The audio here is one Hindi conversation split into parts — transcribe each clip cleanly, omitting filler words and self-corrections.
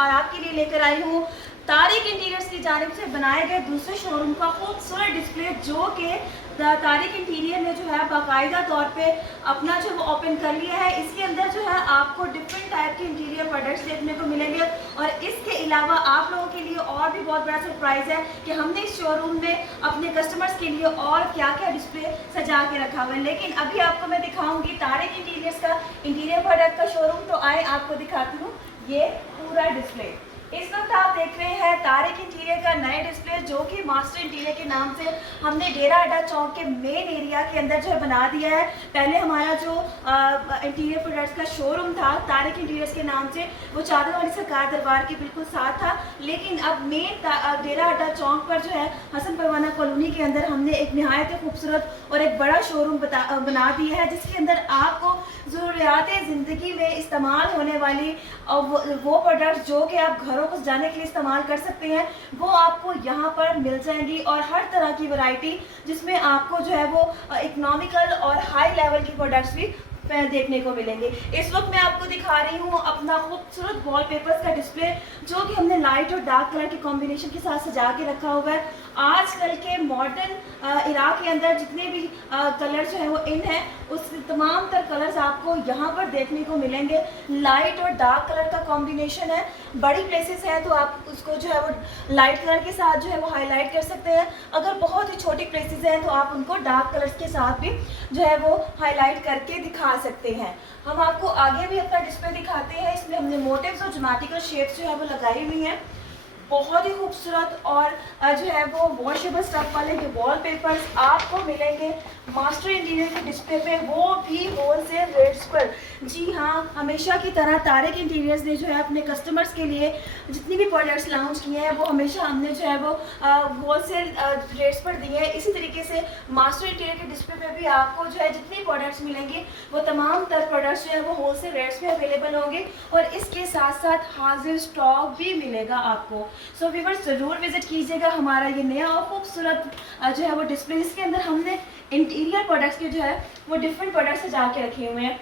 और आपके लिए लेकर आई हूँ तारिक इंटीरियर्स की जानिब से बनाए गए दूसरे शोरूम का खूबसूरत डिस्प्ले, जो कि तारिक इंटीरियर ने जो है बाकायदा तौर पे अपना जो वो ओपन कर लिया है। इसके अंदर जो है आपको डिफरेंट टाइप के इंटीरियर प्रोडक्ट्स देखने को मिलेंगे और इसके अलावा आप लोगों के लिए और भी बहुत बड़ा सरप्राइज़ है कि हमने इस शोरूम में अपने कस्टमर्स के लिए और क्या क्या डिस्प्ले सजा के रखा हुआ है। लेकिन अभी आपको मैं दिखाऊंगी तारिक इंटीरियर्स का इंटीरियर प्रोडक्ट का शोरूम। तो आए आपको दिखाती हूँ ये पूरा डिस्प्ले। इस वक्त आप देख रहे हैं तारिक इंटीरियर का नया डिस्प्ले, जो कि मास्टर इंटीरियर के नाम से हमने डेरा अड्डा चौक के मेन एरिया के अंदर जो है बना दिया है। पहले हमारा जो इंटीरियर प्रोडक्ट्स का शोरूम था तारिक इंटीरियर्स के नाम से, वो चादर वाली सरकार दरबार के बिल्कुल साथ था। लेकिन अब मेन डेरा अड्डा चौक पर जो है हसन परवाना कॉलोनी के अंदर हमने एक नहायत खूबसूरत और एक बड़ा शोरूम बना दिया है, जिसके अंदर आपको ज़रूरियात ज़िंदगी में इस्तेमाल होने वाली वो प्रोडक्ट्स जो कि आप घरों को सजाने के लिए इस्तेमाल कर सकते हैं, वो आपको यहाँ पर मिल जाएंगी। और हर तरह की वैरायटी, जिसमें आपको जो है वो इकोनॉमिकल और हाई लेवल की प्रोडक्ट्स भी देखने को मिलेंगे। इस वक्त मैं आपको दिखा रही हूँ अपना खूबसूरत वॉलपेपर्स का डिस्प्ले, जो कि हमने लाइट और डार्क कलर के कॉम्बिनेशन के साथ सजा के रखा हुआ है। आजकल के मॉडर्न इराक के अंदर जितने भी कलर जो है वो इन है, उस तमाम तर कलर्स आपको यहाँ पर देखने को मिलेंगे। लाइट और डार्क कलर का कॉम्बिनेशन है। बड़ी प्लेसेस है तो आप उसको जो है वो लाइट कलर के साथ जो है वो हाईलाइट कर सकते हैं। अगर बहुत ही छोटी प्लेसेस हैं तो आप उनको डार्क कलर्स के साथ भी जो है वो हाईलाइट करके दिखा सकते हैं। हम आपको आगे भी अपना डिस्प्ले दिखाते हैं। इसमें हमने मोटिव्स और ज्योमेट्रिकल शेप्स जो है वो लगाई हुई हैं। बहुत ही खूबसूरत और जो है वो वॉशेबल स्टफ वाले ये वॉलपेपर्स आपको मिलेंगे मास्टर इंटीरियर के डिस्प्ले पे, वो भी होलसेल रेट्स पर। जी हाँ, हमेशा की तरह तारिक इंटीरियर्स ने जो है अपने कस्टमर्स के लिए जितनी भी प्रोडक्ट्स लॉन्च किए हैं वो हमेशा हमने जो है वो होलसेल रेट्स पर दिए हैं। इसी तरीके से मास्टर इंटीरियर के डिस्प्ले पे भी आपको जो है जितनी प्रोडक्ट्स मिलेंगी वो तमाम तर प्रोडक्ट्स जो है वो होलसेल रेट्स में अवेलेबल होंगे और इसके साथ साथ हाजिर स्टॉक भी मिलेगा आपको। सो व्यूअर्स ज़रूर विजिट कीजिएगा हमारा ये नया और खूबसूरत जो है वो डिस्प्ले, जिसके अंदर हमने इंटीरियर प्रोडक्ट्स के जो है वो डिफरेंट प्रोडक्ट्स सजा के रखे हुए हैं।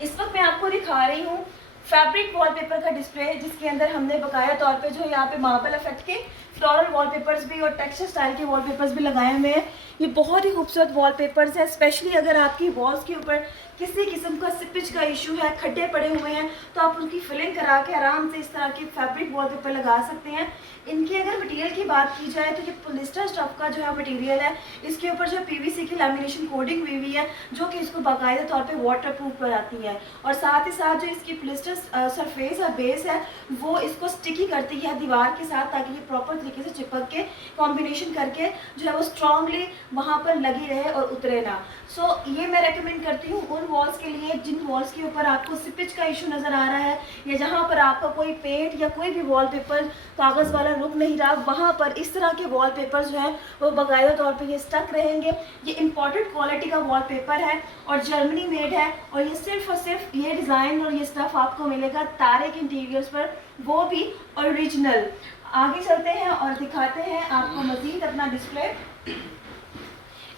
इस वक्त मैं आपको दिखा रही हूँ फैब्रिक वॉलपेपर का डिस्प्ले, जिसके अंदर हमने बकाया तौर पे जो है यहाँ पे मार्बल इफेक्ट के फ्लोरल वॉलपेपर्स भी और टेक्सचर स्टाइल के वॉलपेपर्स भी लगाए हुए हैं। ये बहुत ही खूबसूरत वॉलपेपर्स हैं। स्पेशली अगर आपकी वॉल्स के ऊपर किसी किस्म का सिपिज का इशू है, खड्डे पड़े हुए हैं, तो आप उनकी फिलिंग करा के आराम से इस तरह के फैब्रिक वॉलपेपर लगा सकते हैं। इनकी अगर मटेरियल की बात की जाए तो ये पॉलिस्टर स्टफ का जो है मटेरियल है। इसके ऊपर जो पीवीसी की लैमिनेशन कोडिंग हुई हुई है, जो कि इसको बाकायदा तौर पे वाटरप्रूफ बनाती है। और साथ ही साथ जो इसकी पॉलिस्टर सरफेस और बेस है वो इसको स्टिकी करती है दीवार के साथ, ताकि ये प्रॉपर तरीके से चिपक के कॉम्बिनेशन करके जो है वो स्ट्रांगली वहाँ पर लगी रहे और उतरे ना। सो ये मैं रेकमेंड करती हूँ उन वॉल्स के लिए जिन वॉल्स के ऊपर आपको सिपिज का इशू नज़र आ रहा है, या जहाँ पर आपका कोई पेंट या कोई भी वॉलपेपर कागज़ वाला रुक नहीं रहा, वहाँ पर इस तरह के वॉलपेपर जो है वो बाकायदा तौर पे ये स्टक रहेंगे। ये इम्पोर्टेड क्वालिटी का वॉलपेपर है और जर्मनी मेड है, और ये सिर्फ और सिर्फ ये डिज़ाइन और ये स्टफ़ आपको मिलेगा तारिक इंटीरियर्स पर, वो भी ओरिजिनल। आगे चलते हैं और दिखाते हैं आपको मज़ीद अपना डिस्प्ले।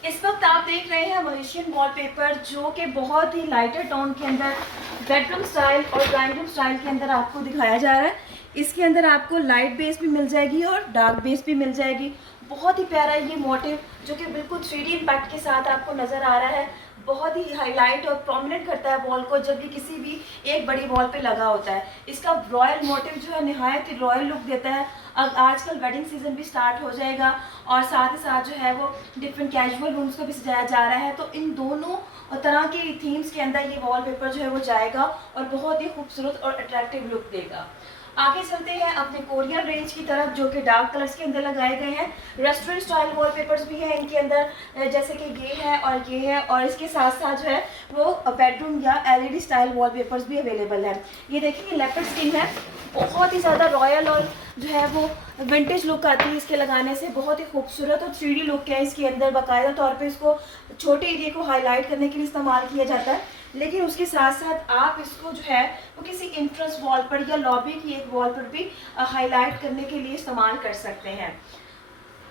इस वक्त आप देख रहे हैं मलेशियन वॉलपेपर, जो कि बहुत ही लाइटर टोन के अंदर बेडरूम स्टाइल और ड्राइंग रूम स्टाइल के अंदर आपको दिखाया जा रहा है। इसके अंदर आपको लाइट बेस भी मिल जाएगी और डार्क बेस भी मिल जाएगी। बहुत ही प्यारा ये मोटिव, जो कि बिल्कुल 3D इम्पैक्ट के साथ आपको नज़र आ रहा है, बहुत ही हाईलाइट और प्रोमिनेंट करता है वॉल को जब भी किसी भी एक बड़ी वॉल पे लगा होता है। इसका रॉयल मोटिव जो है नहायत ही रॉयल लुक देता है। अब आजकल वेडिंग सीजन भी स्टार्ट हो जाएगा और साथ ही साथ जो है वो डिफरेंट कैजुअल रूम्स को भी सजाया जा रहा है, तो इन दोनों तरह की थीम्स के अंदर ये वॉलपेपर जो है वो जाएगा और बहुत ही खूबसूरत और अट्रैक्टिव लुक देगा। आगे चलते हैं अपने कोरियन रेंज की तरफ, जो कि डार्क कलर्स के अंदर लगाए गए हैं। रेस्टोरेंट स्टाइल वॉलपेपर्स भी हैं इनके अंदर, जैसे कि ये है और ये है, और इसके साथ साथ जो है वो बेडरूम या एलईडी स्टाइल वॉलपेपर्स भी अवेलेबल है। ये देखिए लेपर्ड स्किन है, बहुत ही ज़्यादा रॉयल और जो है वो विंटेज लुक आती है इसके लगाने से। बहुत ही खूबसूरत और 3D लुक है इसके अंदर। बाकायदा तौर पे इसको छोटे एरिया को हाईलाइट करने के लिए इस्तेमाल किया जाता है, लेकिन उसके साथ साथ आप इसको जो है वो किसी इंट्रेंस वॉल पर या लॉबी की एक वॉल पर भी हाईलाइट करने के लिए इस्तेमाल कर सकते हैं।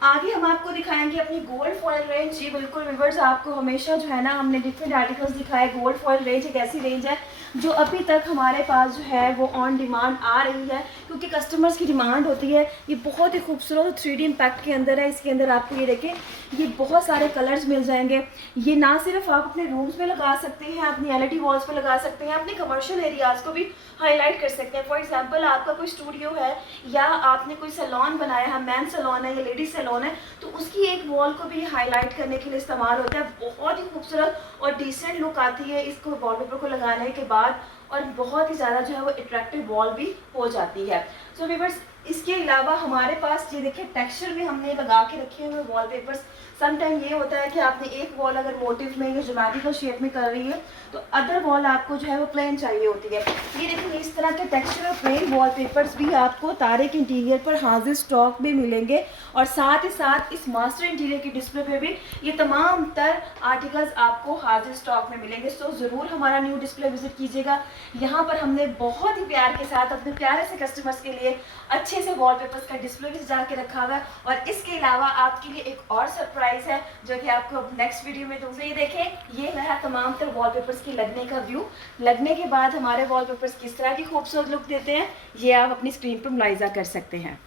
आगे हम आपको दिखाएंगे अपनी गोल्ड फॉयल रेंज। जी बिल्कुल व्यूअर्स, आपको हमेशा जो है ना हमने डिफरेंट आर्टिकल्स दिखाए। गोल्ड फॉयल रेंज एक ऐसी रेंज है जो अभी तक हमारे पास जो है वो ऑन डिमांड आ रही है, क्योंकि कस्टमर्स की डिमांड होती है। ये बहुत ही खूबसूरत 3D इम्पैक्ट के अंदर है। इसके अंदर आपको ये देखें, ये बहुत सारे कलर्स मिल जाएंगे। ये ना सिर्फ आप अपने रूम्स में लगा सकते हैं, अपनी LED वॉल्स पे लगा सकते हैं, अपने कमर्शियल एरियाज़ को भी हाईलाइट कर सकते हैं। फॉर एग्जांपल, आपका कोई स्टूडियो है या आपने कोई सैलून बनाया है, मैन सैलून है या लेडीज सैलून है, तो उसकी एक वॉल को भी हाईलाइट करने के लिए इस्तेमाल होता है। बहुत ही खूबसूरत और डिसेंट लुक आती है इसको वॉलपेपर को लगाने के बाद, और बहुत ही ज़्यादा जो है वो अट्रैक्टिव वॉल भी हो जाती है। सो व्यूअर्स, इसके अलावा हमारे पास ये देखिए टेक्सचर भी हमने लगा के रखे हुए वॉलपेपर्स। समटाइम ये होता है कि आपने एक वॉल अगर मोटिव में या ज्योमेट्रिकल शेप में कर रही है, तो अदर वॉल आपको जो है वो प्लेन चाहिए होती है। ये देखिए, इस तरह के टेक्सचर और प्लेन वॉलपेपर्स भी आपको तारिक इंटीरियर पर हाजिर स्टॉक में मिलेंगे। और साथ ही साथ इस मास्टर इंटीरियर की डिस्प्ले पे भी ये तमाम तर आर्टिकल्स आपको हाजिर स्टॉक में मिलेंगे। सो ज़रूर हमारा न्यू डिस्प्ले विजिट कीजिएगा। यहाँ पर हमने बहुत ही प्यार के साथ अपने प्यारे से कस्टमर्स के लिए अच्छे से वॉलपेपर्स का डिस्प्ले भी सजा के रखा हुआ है। और इसके अलावा आपके लिए एक और सरप्राइज है जो कि आपको नेक्स्ट वीडियो में दूंगी। ये देखें, ये है तमाम तर वॉलपेपर्स की लगने का व्यू। लगने के बाद हमारे वॉलपेपर्स किस तरह की खूबसूरत लुक देते हैं, ये आप अपनी स्क्रीन पर मुलाहिजा कर सकते हैं।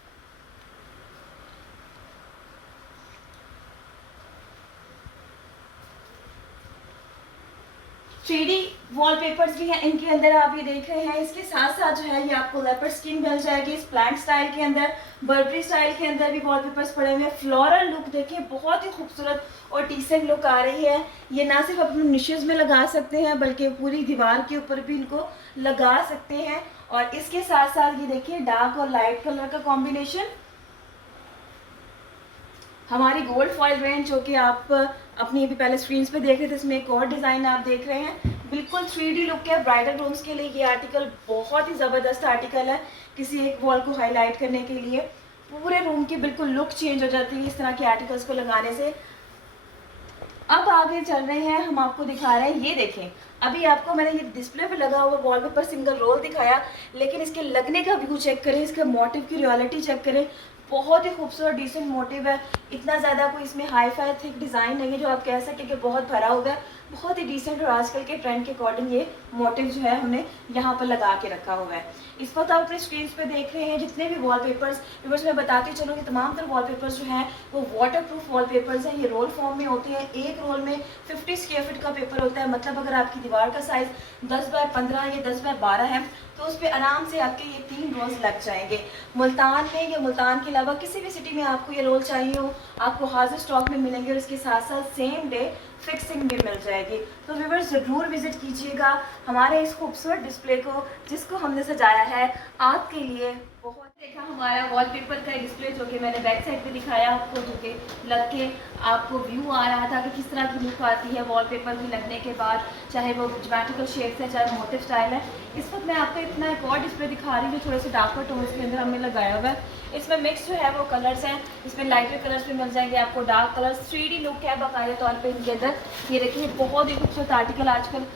3D वॉलपेपर्स भी हैं इनके अंदर, आप ये देख रहे हैं। इसके साथ साथ जो है ये आपको लेपर्ड स्किन मिल जाएगी इस प्लांट स्टाइल के अंदर। बर्बरी स्टाइल के अंदर भी वॉलपेपर्स पड़े हुए हैं। फ्लोरल लुक देखिए, बहुत ही खूबसूरत और डिसेंट लुक आ रही है। ये ना सिर्फ अपने निशेज में लगा सकते हैं बल्कि पूरी दीवार के ऊपर भी इनको लगा सकते हैं। और इसके साथ साथ ये देखिए, डार्क और लाइट कलर का कॉम्बिनेशन। हमारी गोल्ड फॉयल रेंज जो कि आप अपनी अभी पहले स्क्रीन पे देख रहे थे, इसमें एक और डिज़ाइन आप देख रहे हैं। बिल्कुल 3D लुक है। ब्राइडल रूम्स के लिए ये आर्टिकल बहुत ही ज़बरदस्त आर्टिकल है। किसी एक वॉल को हाईलाइट करने के लिए पूरे रूम की बिल्कुल लुक चेंज हो जाती है इस तरह के आर्टिकल्स को लगाने से। अब आगे चल रहे हैं, हम आपको दिखा रहे हैं। ये देखें, अभी आपको मैंने ये डिस्प्ले पे लगा हुआ वॉलपेपर सिंगल रोल दिखाया, लेकिन इसके लगने का व्यू चेक करें, इसके मोटिव की रियलिटी चेक करें। बहुत ही खूबसूरत डिसेंट मोटिव है। इतना ज़्यादा कोई इसमें हाई फाई थिक डिज़ाइन नहीं है जो आप कह सकें कि बहुत भरा हुआ है। बहुत ही डिसेंट और आजकल के ट्रेंड के अकॉर्डिंग ये मोटिव जो है हमने यहाँ पर लगा के रखा हुआ है। इस वक्त आप अपने स्क्रीन पे देख रहे हैं जितने भी वॉलपेपर्स, मैं बताती चलूँ कि तमाम तरह वॉलपेपर्स जो हैं वो वाटरप्रूफ वॉलपेपर्स हैं। ये रोल फॉर्म में होते हैं। एक रोल में 50 स्क्वायर फीट का पेपर होता है। मतलब अगर आपकी दीवार का साइज़ 10 बाय 15 या 10 बाय 12 है तो उस पर आराम से आपके ये 3 रोल्स लग जाएंगे। मुल्तान में या मुल्तान के अलावा किसी भी सिटी में आपको ये रोल चाहिए हो, आपको हाजिर स्टॉक में मिलेंगे। और इसके साथ साथ सेम डे फिक्सिंग भी मिल जाएगी। तो व्यूअर्स, ज़रूर विजिट कीजिएगा हमारे इस खूबसूरत डिस्प्ले को जिसको हमने सजाया है आपके लिए। बहुत देखा हमारा वॉलपेपर का डिस्प्ले जो कि मैंने बैक साइड पे दिखाया आपको, जो कि लग के आपको व्यू आ रहा था कि किस तरह की लुक आती है वॉलपेपर की लगने के बाद, चाहे वो ज्योमेट्रिकल शेप्स है चाहे मोटिव स्टाइल है। इस वक्त मैं आपको इतना एक और डिस्प्ले दिखा रही हूँ जो थोड़े से डार्कर टोन्स के अंदर हमने लगाया हुआ है। इसमें मिक्स जो है वो कलर्स हैं। इसमें लाइटर कलर्स भी मिल जाएंगे आपको, डार्क कलर्स। 3D लुक है बाकायदा तौर पे इनके अंदर। ये देखिए, बहुत ही खूबसूरत आर्टिकल आजकल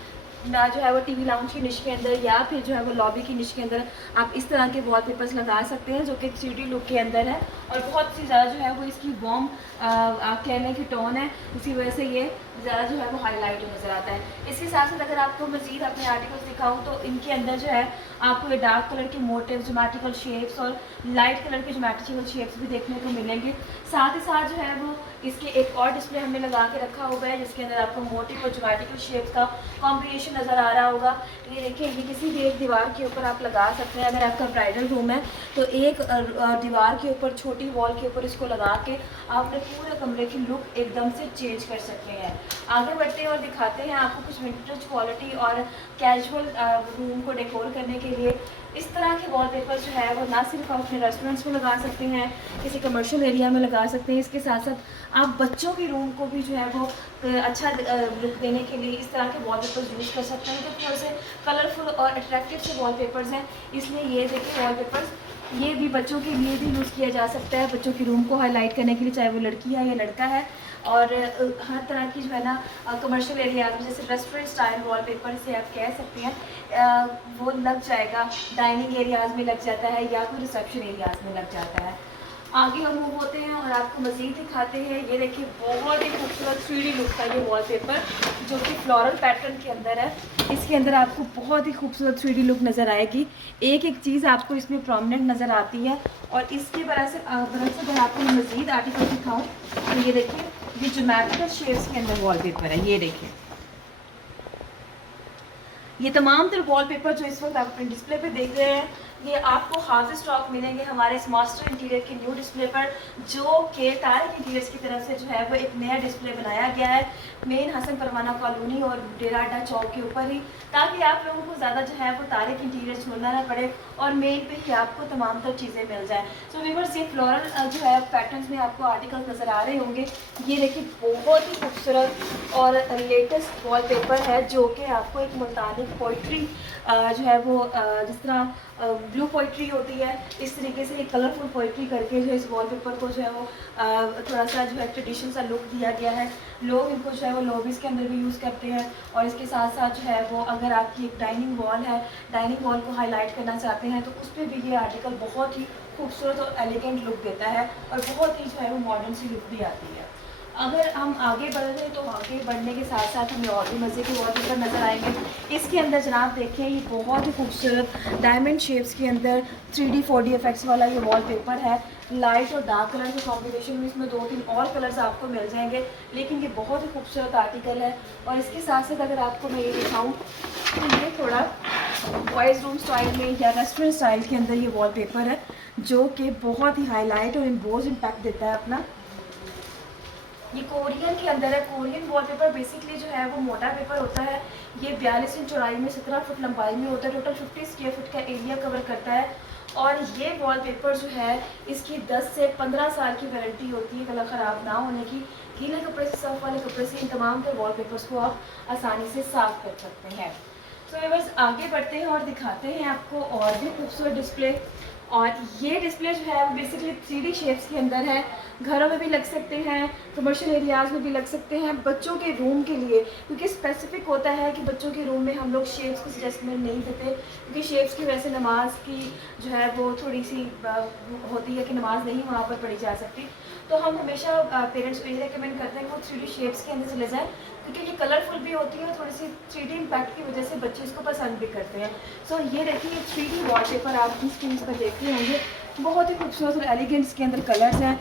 ना जो है वो टीवी लाउंज की निश के अंदर या फिर जो है वो लॉबी की निश के अंदर आप इस तरह के वॉलपेपर्स लगा सकते हैं जो कि 3D लुक के अंदर है। और बहुत सी ज़्यादा जो है वो इसकी वार्म आप कहने की टोन है, इसी वजह से ये ज़्यादा जो है वो हाईलाइट नज़र आता है। इसके साथ साथ अगर आपको मज़ीद अपने आर्टिकल्स दिखाऊँ तो इनके अंदर जो है आपको ये डार्क कलर के मोटिव, ज्योमेट्रिकल शेप्स और लाइट कलर के ज्योमेट्रिकल शेप्स भी देखने को मिलेंगे। साथ ही साथ जो है वो इसके एक और डिस्प्ले हमने लगा के रखा हुआ है जिसके अंदर आपको मोटिव और ज्योमेट्रिकल शेप्स का कॉम्बिनेशन नज़र आ रहा होगा। ये देखिए, ये किसी भी एक दीवार के ऊपर आप लगा सकते हैं। अगर आपका ब्राइडल रूम है तो एक दीवार के ऊपर, छोटी वॉल के ऊपर इसको लगा के आप अपने पूरे कमरे की लुक एकदम से चेंज कर सकते हैं। आगे बढ़ते हैं और दिखाते हैं आपको कुछ विंटेज क्वालिटी और कैजुअल रूम को डेकोर करने के लिए इस तरह के वॉलपेपर जो है वो ना सिर्फ आप अपने रेस्टोरेंट्स में लगा सकते हैं, किसी कमर्शियल एरिया में लगा सकते हैं। इसके साथ साथ आप बच्चों की रूम को भी जो है वो अच्छा लुक देने के लिए इस तरह के वॉलपेपर्स यूज़ कर सकते हैं। तो थोड़े से कलरफुल और अट्रैक्टिव से वॉलपेपर्स हैं, इसलिए ये देखिए वॉलपेपर्स ये भी बच्चों के लिए भी यूज़ किया जा सकता है, बच्चों की रूम को हाईलाइट करने के लिए, चाहे वो लड़की है या लड़का है। और हर तरह की जो है ना कमर्शियल एरिया में जैसे रेस्टोरेंट स्टाइल वॉलपेपर से आप कह सकते हैं वो लग जाएगा, डाइनिंग एरियाज़ में लग जाता है या फिर रिसेप्शन एरियाज़ में लग जाता है। आगे हम मूव होते हैं और आपको मज़ीद दिखाते हैं। ये देखिए बहुत ही खूबसूरत 3D लुक का ये वॉलपेपर जो कि फ्लोरल पैटर्न के अंदर है। इसके अंदर आपको बहुत ही खूबसूरत 3D लुक नज़र आएगी। एक एक चीज़ आपको इसमें प्रोमिनेंट नज़र आती है। और इसके बरस अगर आपको मज़ीद आर्टिकल दिखाऊँ तो ये देखिए ये ज्योमेट्रिकल शेप्स के अंदर वॉलपेपर है। ये देखिए ये तमाम तरह वॉलपेपर जो इस वक्त आप अपने डिस्प्ले पे देख रहे हैं ये आपको हाजिर स्टॉक मिलेंगे हमारे इस मास्टर इंटीरियर के न्यू डिस्प्ले पर, जो कि तारिक इंटीरियर्स की तरफ से जो है वो एक नया डिस्प्ले बनाया गया है मेन हसन परवाना कॉलोनी और डेरा अड्डा चौक के ऊपर ही, ताकि आप लोगों को ज़्यादा जो है वो तारिक इंटीरियर छोड़ना ना पड़े और मेन पे ही आपको तमाम तर चीज़ें मिल जाएँ। सो व्यूअर्स ये फ्लोरल जो है पैटर्न्स में आपको आर्टिकल नज़र आ रहे होंगे। ये देखिए बहुत ही खूबसूरत और लेटेस्ट वॉलपेपर है जो कि आपको एक मुल्तानी पोइट्री जो है वो जिस तरह ब्लू पोइट्री होती है इस तरीके से एक कलरफुल पोइट्री करके जो इस वॉलपेपर को जो है वो थोड़ा सा जो है ट्रेडिशनल सा लुक दिया गया है। लोग इनको जो है वो लॉबीज़ के अंदर भी यूज़ करते हैं और इसके साथ साथ जो है वो अगर आपकी एक डाइनिंग वॉल है, डाइनिंग वॉल को हाईलाइट करना चाहते हैं तो उस पर भी ये आर्टिकल बहुत ही खूबसूरत और एलिगेंट लुक देता है और बहुत ही जो है वो मॉडर्न सी लुक भी आती है। अगर हम आगे बढ़ रहे हैं तो आगे बढ़ने के साथ साथ हमें और भी मज़े के वॉलपेपर नज़र आएंगे। इसके अंदर जनाब देखें ये बहुत ही खूबसूरत डायमंड शेप्स के अंदर 3D 4D इफेक्ट्स वाला ये वॉलपेपर है। लाइट और डार्क कलर के कॉम्बिनेशन में इसमें 2-3 और कलर्स आपको मिल जाएंगे, लेकिन ये बहुत ही खूबसूरत आर्टिकल है। और इसके साथ साथ अगर आपको मैं ये दिखाऊँ तो ये थोड़ा बॉयज़ रूम स्टाइल में या रेस्टोरेंट स्टाइल के अंदर ये वॉलपेपर है जो कि बहुत ही हाईलाइट और इम्पोज इम्पैक्ट देता है अपना। ये कोरियन के अंदर है। कोरियन वॉलपेपर बेसिकली जो है वो मोटा पेपर होता है। ये 42 इंच चौड़ाई में 17 फुट लंबाई में होता है। टोटल 50 स्क्वायर फुट का एरिया कवर करता है। और ये वॉलपेपर जो है इसकी 10 से 15 साल की वारंटी होती है कलर ख़राब ना होने की। गीले कपड़े से, साफ वाले कपड़े से इन तमाम के वॉलपेपर्स को आप आसानी से साफ़ कर सकते हैं। तो बस आगे बढ़ते हैं और दिखाते हैं आपको और भी खूबसूरत डिस्प्ले। और ये डिस्प्ले जो है वो बेसिकली 3D शेप्स के अंदर है। घरों में भी लग सकते हैं, कमर्शियल एरियाज़ में भी लग सकते हैं, बच्चों के रूम के लिए, क्योंकि स्पेसिफिक होता है कि बच्चों के रूम में हम लोग शेप्स को सजेस्टमेंट नहीं देते, क्योंकि शेप्स की वजह से नमाज की जो है वो थोड़ी सी होती है कि नमाज नहीं वहाँ पर पढ़ी जा सकती। तो हम हमेशा पेरेंट्स को ये रिकमेंड करते हैं कि वो 3D शेप्स के अंदर चले जाएँ, क्योंकि ये कलरफुल भी होती है और थोड़ी सी 3D इम्पैक्ट की वजह से बच्चे इसको पसंद भी करते हैं। सो ये देखिए ये 3D वॉलपेपर आप अपनी स्क्रीन पर देखते होंगे, बहुत ही खूबसूरत और एलिगेंट इसके अंदर कलर्स हैं।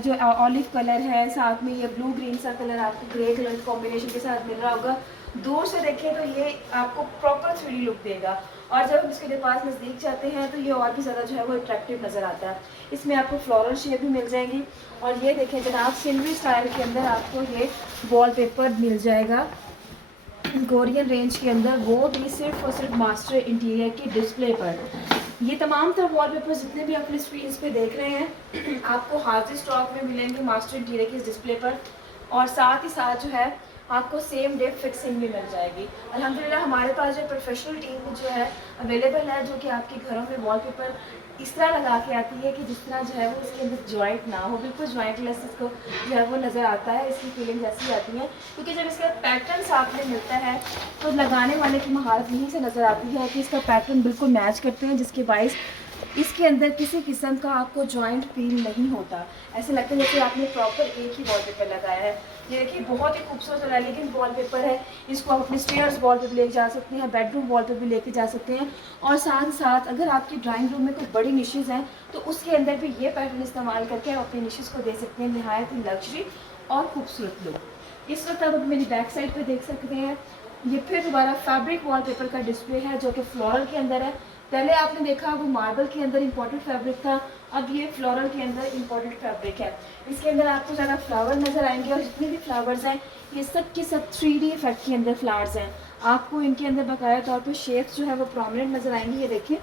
जो ऑलिव कलर है, साथ में ये ब्लू ग्रीन सा कलर आपको ग्रे कलर कॉम्बिनेशन के साथ मिल रहा होगा। दूर से देखें तो ये आपको प्रॉपर 3D लुक देगा और जब हम इसके पास नज़दीक जाते हैं तो ये और भी ज़्यादा जो है वो अट्रैक्टिव नज़र आता है। इसमें आपको फ्लोरल शेप भी मिल जाएंगी। और ये देखें जनाब सिल्वरी स्टाइल के अंदर आपको ये वॉलपेपर मिल जाएगा कोरियन रेंज के अंदर, वो भी सिर्फ और सिर्फ मास्टर इंटीरियर की डिस्प्ले पर। ये तमाम तरह वॉलपेपर जितने भी अपने स्क्रीन पे देख रहे हैं आपको हाजिर स्टॉक में मिलेंगे मास्टर इंटीरियर की इस डिस्प्ले पर। और साथ ही साथ जो है आपको सेम डे फिक्सिंग भी मिल जाएगी। अल्हम्दुलिल्लाह हमारे पास जो प्रोफेशनल टीम जो है अवेलेबल है, जो कि आपके घरों में वॉलपेपर इस तरह लगा के आती है कि जिस तरह जो है वो इसके अंदर जॉइंट ना हो, बिल्कुल जॉइंटलेस इसको जो है वो नज़र आता है। इसकी फीलिंग जैसी आती है, क्योंकि जब इसका पैटर्न साथ में मिलता है तो लगाने वाले की महारत यहीं से नज़र आती है कि इसका पैटर्न बिल्कुल मैच करते हैं, जिसके बाइस इसके अंदर किसी किस्म का आपको जॉइंट फील नहीं होता। ऐसे लगता है जैसे आपने प्रॉपर एक ही वॉलपेपर लगाया है। ये देखिए बहुत ही खूबसूरत और एलिगेंट वॉलपेपर है। इसको आप अपने स्टेयर्स वॉल पे भी लेके जा सकते हैं, बेडरूम वॉल पे भी लेके जा सकते हैं। और साथ साथ अगर आपकी ड्राइंग रूम में कोई बड़ी निशेज़ हैं तो उसके अंदर भी ये पैटर्न इस्तेमाल करके आप अपनी निशेज़ को दे सकते हैं नहायत ही लग्जरी और खूबसूरत लुक। इस वक्त आप मेरी बैक साइड पर देख सकते हैं ये फिर दोबारा फैब्रिक वॉलपेपर का डिस्प्ले है जो कि फ्लोरल के अंदर है। पहले आपने देखा वो मार्बल के अंदर इम्पोर्टेड फैब्रिक था, अब ये फ्लोरल के अंदर इम्पोर्टेड फैब्रिक है। इसके अंदर आपको ज़्यादा फ्लावर नज़र आएंगे और जितने भी फ्लावर्स हैं ये सब के सब 3D इफेक्ट के अंदर फ्लावर्स हैं। आपको इनके अंदर बकाया तौर पर शेप्स जो है वो प्रोमिनेंट नज़र आएंगी। ये देखिए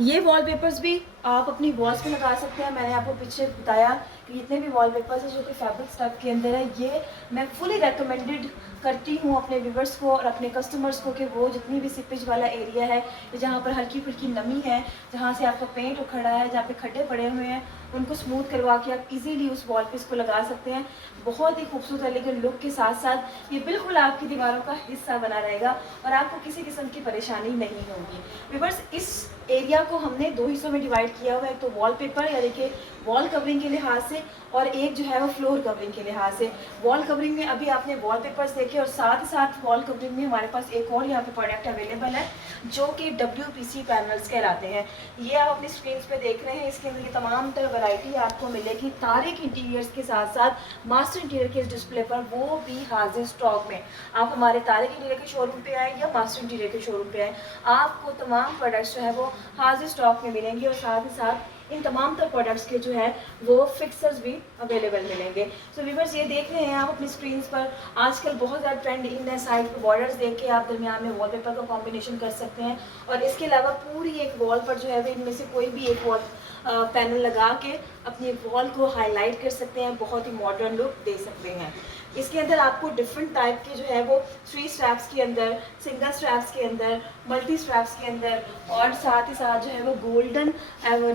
ये वॉलपेपर्स भी आप अपनी वॉल्स पे लगा सकते हैं। मैंने आपको पीछे बताया कि जितने भी वॉलपेपर्स हैं जो कि फैब्रिक स्टफ के अंदर है, ये मैं फुली रेकमेंडेड करती हूँ अपने व्यूवर्स को और अपने कस्टमर्स को कि वो जितनी भी सिपेज वाला एरिया है, जहाँ पर हल्की फुल्की नमी है, जहाँ से आपका पेंट उखड़ा है, जहाँ पे खड्डे पड़े हुए हैं, उनको स्मूथ करवा के आप इजीली उस वॉल पे इसको लगा सकते हैं। बहुत ही खूबसूरत एलिगेंट लुक के साथ साथ ये बिल्कुल आपकी दीवारों का हिस्सा बना रहेगा और आपको किसी किस्म की परेशानी नहीं होगी। व्यूअर्स, इस एरिया को हमने दो हिस्सों में डिवाइड किया हुआ है, एक तो वॉलपेपर यानी कि वॉल कवरिंग के लिहाज से और एक जो है वो फ्लोर कवरिंग के लिहाज से। वॉल कवरिंग में अभी आपने वॉलपेपर्स देखे और साथ ही साथ वॉल कवरिंग में हमारे पास एक और यहाँ पे प्रोडक्ट अवेलेबल है जो कि WPC पैनल्स कहलाते हैं। ये आप अपनी स्क्रीन पे देख रहे हैं, इसके अंदर ये तमाम तरह वैरायटी आपको मिलेगी तारिक इंटीरियर्स के साथ साथ मास्टर इंटीरियर के डिस्प्ले पर, वो भी हाजिर स्टॉक में। आप हमारे तारिक इंटीरियर के शोरूम पे आए या मास्टर इंटीरियर के शोरूम पे आए, आपको तमाम प्रोडक्ट्स जो है वो हाजिर स्टॉक में मिलेंगे और साथ ही साथ इन तमाम तर प्रोडक्ट्स के जो है वो फिक्सर्स भी अवेलेबल मिलेंगे। सो व्यूअर्स, ये देख रहे हैं आप अपनी स्क्रीन पर, आजकल बहुत ज़्यादा ट्रेंड इन है, साइड पर बॉर्डर्स देख के आप दरमियान में वॉलपेपर का कॉम्बिनेशन कर सकते हैं और इसके अलावा पूरी एक वॉल पर जो है वो इनमें से कोई भी एक वॉल पैनल लगा के अपनी वॉल को हाईलाइट कर सकते हैं, बहुत ही मॉडर्न लुक दे सकते हैं। इसके अंदर आपको डिफरेंट टाइप के जो है वो 3 स्ट्रैप्स के अंदर, सिंगल स्ट्रैप्स के अंदर, मल्टी स्ट्रैप्स के अंदर और साथ ही साथ जो है वो गोल्डन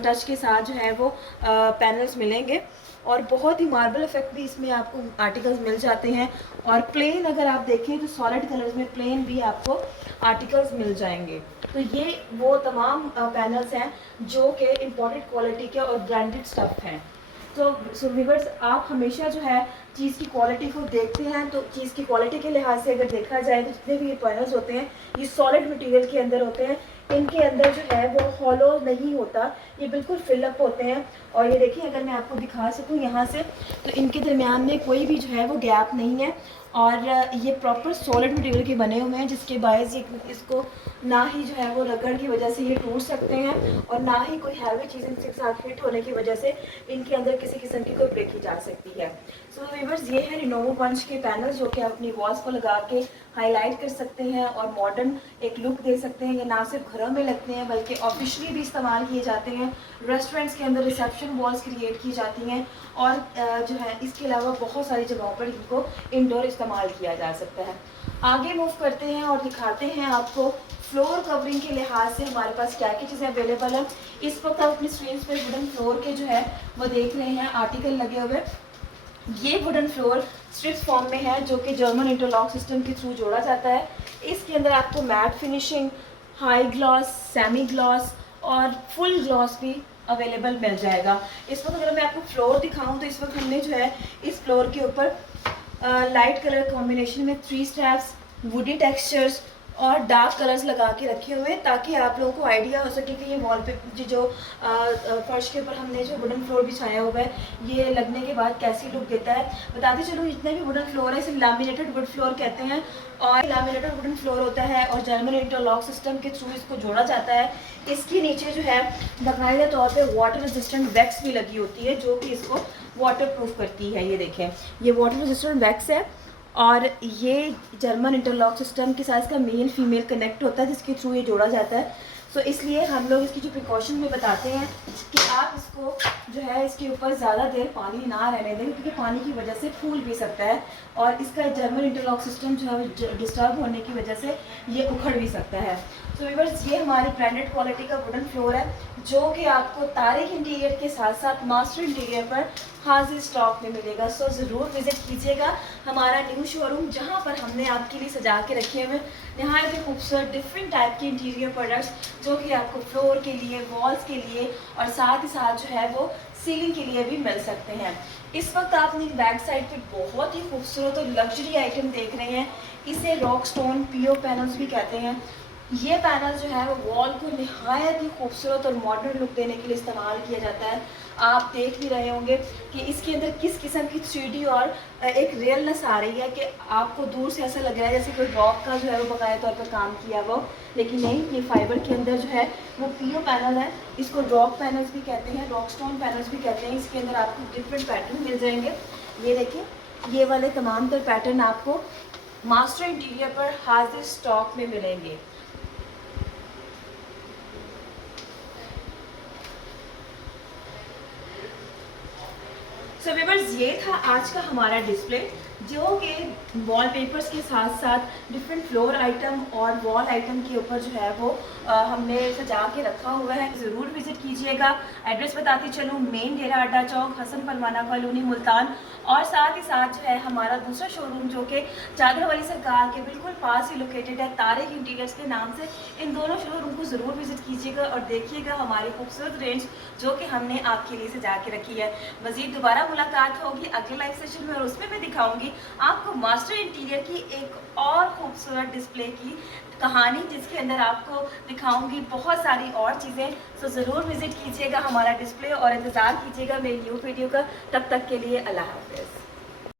टच के साथ जो है वो पैनल्स मिलेंगे और बहुत ही मार्बल इफेक्ट भी इसमें आपको आर्टिकल्स मिल जाते हैं। और प्लेन अगर आप देखें तो सॉलिड कलर्स में प्लेन भी आपको आर्टिकल्स मिल जाएंगे। तो ये वो तमाम पैनल्स हैं जो कि इम्पोर्टेड क्वालिटी के और ब्रांडेड स्टफ़ हैं। तो व्यूअर्स, आप हमेशा जो है चीज़ की क्वालिटी को देखते हैं, तो चीज़ की क्वालिटी के लिहाज से अगर देखा जाए तो जितने भी ये पैनल्स होते हैं ये सॉलिड मटेरियल के अंदर होते हैं, इनके अंदर जो है वो हॉलो नहीं होता, ये बिल्कुल फिलअप होते हैं। और ये देखिए, अगर मैं आपको दिखा सकूं यहाँ से, तो इनके दरमियान में कोई भी जो है वो गैप नहीं है और ये प्रॉपर सॉलिड मटेरियल के बने हुए हैं, जिसके बायस ये इसको ना ही जो है वो रगड़ की वजह से ये टूट सकते हैं और ना ही कोई हैवी चीज़ इनके साथ फिट होने की वजह से इनके अंदर किसी किस्म की कोई ब्रेक की जा सकती है। सो व्यूअर्स, ये है लिनोवो पंच के पैनल्स जो कि आप अपनी वॉल्स को लगा के हाईलाइट कर सकते हैं और मॉडर्न एक लुक दे सकते हैं। ये ना सिर्फ घरों में लगते हैं बल्कि ऑफिशियली भी इस्तेमाल किए जाते हैं, रेस्टोरेंट्स के अंदर रिसेप्शन वॉल्स क्रिएट की जाती हैं और जो है इसके अलावा बहुत सारी जगहों पर इनको इंडोर इस्तेमाल किया जा सकता है। आगे मूव करते हैं और दिखाते हैं आपको फ्लोर कवरिंग के लिहाज से हमारे पास क्या क्या चीज़ें अवेलेबल है। इस वक्त आप अपनी स्क्रीन पर वुडन फ्लोर के जो है वो देख रहे हैं आर्टिकल लगे हुए। ये वुडन फ्लोर स्ट्रिप्स फॉर्म में है जो कि जर्मन इंटरलॉक सिस्टम के थ्रू जोड़ा जाता है। इसके अंदर आपको mat finishing, high gloss, semi gloss और फुल ग्लॉस भी अवेलेबल मिल जाएगा। इस वक्त अगर मैं आपको फ्लोर दिखाऊं तो इस वक्त हमने जो है इस फ्लोर के ऊपर लाइट कलर कॉम्बिनेशन में 3 स्ट्रैप्स, वुडी टेक्सचर्स और डार्क कलर्स लगा के रखे हुए हैं ताकि आप लोगों को आइडिया हो सके कि ये वॉल पे जो फर्श के ऊपर हमने जो वुडन फ्लोर बिछाया हुआ है ये लगने के बाद कैसी लुक देता है। बताते चलो, जितने भी वुडन फ्लोर है इसे लैमिनेटेड वुड फ्लोर कहते हैं और लैमिनेटेड वुडन फ्लोर होता है और जर्मन इंटरलॉक सिस्टम के थ्रू इसको जोड़ा जाता है। इसके नीचे जो है बाकायदा तौर पर वाटर रेजिस्टेंट वैक्स भी लगी होती है जो कि इसको वाटर प्रूफ करती है। ये देखें, ये वाटर रेजिस्टेंट वैक्स है और ये जर्मन इंटरलॉक सिस्टम के साथ इसका मेल फीमेल कनेक्ट होता है जिसके थ्रू ये जोड़ा जाता है। सो इसलिए हम लोग इसकी जो प्रिकॉशन में बताते हैं कि आप इसको जो है इसके ऊपर ज़्यादा देर पानी ना रहने दें क्योंकि पानी की वजह से फूल भी सकता है और इसका जर्मन इंटरलॉक सिस्टम जो है डिस्टर्ब होने की वजह से ये उखड़ भी सकता है। सो व्यूअर्स, ये हमारी ब्रांडेड क्वालिटी का वुडन फ्लोर है जो कि आपको तारिक इंटीरियर के साथ साथ मास्टर इंटीरियर पर हाजिर स्टॉक में मिलेगा। सो ज़रूर विज़िट कीजिएगा हमारा न्यू शोरूम जहां पर हमने आपके लिए सजा के रखे हुए नहायत ही खूबसूरत डिफरेंट टाइप के इंटीरियर प्रोडक्ट्स जो कि आपको फ्लोर के लिए, वॉल्स के लिए और साथ ही साथ जो है वो सीलिंग के लिए भी मिल सकते हैं। इस वक्त आप अपनी बैक साइड पे बहुत ही खूबसूरत और लग्जरी आइटम देख रहे हैं। इसे रॉक स्टोन पीओ पैनल्स भी कहते हैं। ये पैनल जो है वो वॉल को नहायत ही खूबसूरत और मॉडर्न लुक देने के लिए इस्तेमाल किया जाता है। आप देख भी रहे होंगे कि इसके अंदर किस किस्म की 3D और एक रियलनेस आ रही है कि आपको दूर से ऐसा लग रहा है जैसे कोई रॉक का जो है वो बकाया तौर पर काम किया वो, लेकिन नहीं, ये फाइबर के अंदर जो है वो पीओ पैनल है। इसको रॉक पैनल्स भी कहते हैं, रॉक स्टोन पैनल्स भी कहते हैं। इसके अंदर आपको डिफरेंट पैटर्न मिल जाएंगे। ये देखिए, ये वाले तमाम तर पैटर्न आपको मास्टर इंटीरियर पर हाजिर स्टॉक में मिलेंगे। सो व्यूअर्स, ये था आज का हमारा डिस्प्ले जो कि वॉलपेपर्स के साथ साथ डिफरेंट फ्लोर आइटम और वॉल आइटम के ऊपर जो है वो हमने सजा के रखा हुआ है। ज़रूर विज़िट कीजिएगा। एड्रेस बताती चलूँ, मेन डेरा अड्डा चौक, हसन परवाना कॉलोनी, मुल्तान। और साथ ही साथ जो है हमारा दूसरा शोरूम जो कि चादर वाली सरकार के बिल्कुल पास ही लोकेटेड है, तारिक इंटीरियर्स के नाम से। इन दोनों शोरूम को ज़रूर विज़िट कीजिएगा और देखिएगा हमारी खूबसूरत रेंज जो कि हमने आपके लिए सजा के रखी है। मज़ीद दोबारा मुलाकात होगी अगले लाइव सेशन में और उसमें मैं दिखाऊंगी आपको मास्टर इंटीरियर की एक और खूबसूरत डिस्प्ले की कहानी, जिसके अंदर आपको दिखाऊंगी बहुत सारी और चीज़ें। तो ज़रूर विज़िट कीजिएगा हमारा डिस्प्ले और इंतज़ार कीजिएगा मेरी न्यू वीडियो का। तब तक के लिए अल्लाह हाफ़िज़।